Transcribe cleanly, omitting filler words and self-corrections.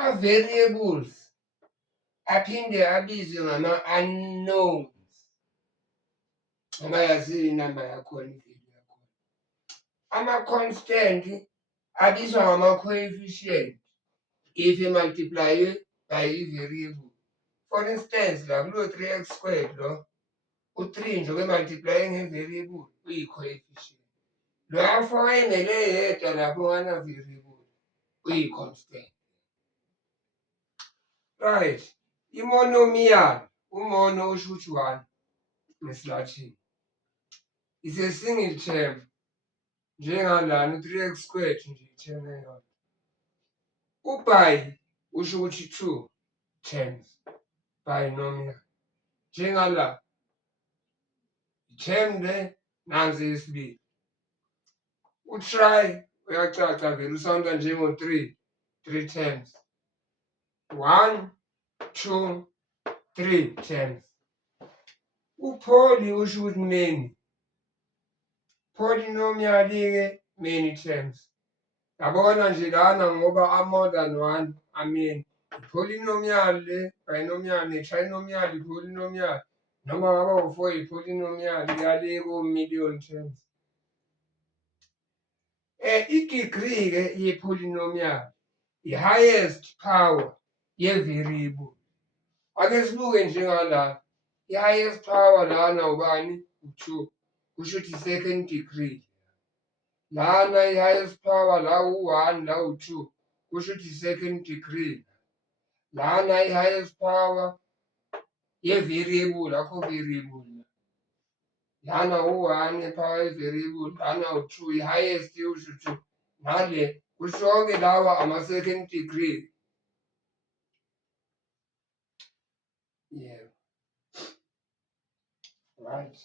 ama-variables aphinde abizwe ngama-unknowns, angayaziyo inamba yakhona, ivalue yakhona. Ama-constant abizwa ngama-coefficient if multiplied by i-variable. For instance, la kulo 3x squared lo, u-3 nje multiply nge-variable uyi-coefficient. Lo ya-4 ayimele yedwa lapho ngana-variable uyi-constant. Right, i-monomial, umono usho ukuthi 1 ngesiLatin. Is a single term, njengalana u-3x squared nje i-term eyodwa. U-bi usho ukuthi 2 terms, binomial. Njengala i-term le nansi yesibili. U-try uyacaca vele usawunda njengo-3 terms. 1, 2, 3 terms. U-poly usho ukuthi many. Polynomial-ke many terms. Yabona nje lana ngoba more than 1 many. I-polynomial le, binomial ne-trinomial, i-polynomial noma ngaba u-4 i-polynomial yale ko-million terms. I-degree-ke ye-polynomial i-highest power ye-variable. Ake sibuke njengala, i-highest power lana ubani? U-2, kusho ukuthi i-second degree. Lana i-highest power la u-1 la u-2, kusho ukuthi i-second degree. Lana i-highest power ye-variable, akho variable. Lana u-1 ipower ye-variable, lana u-2 i-highest usho 2. Ngale kusho wonke lawa ama-second degree. Yeah. Right.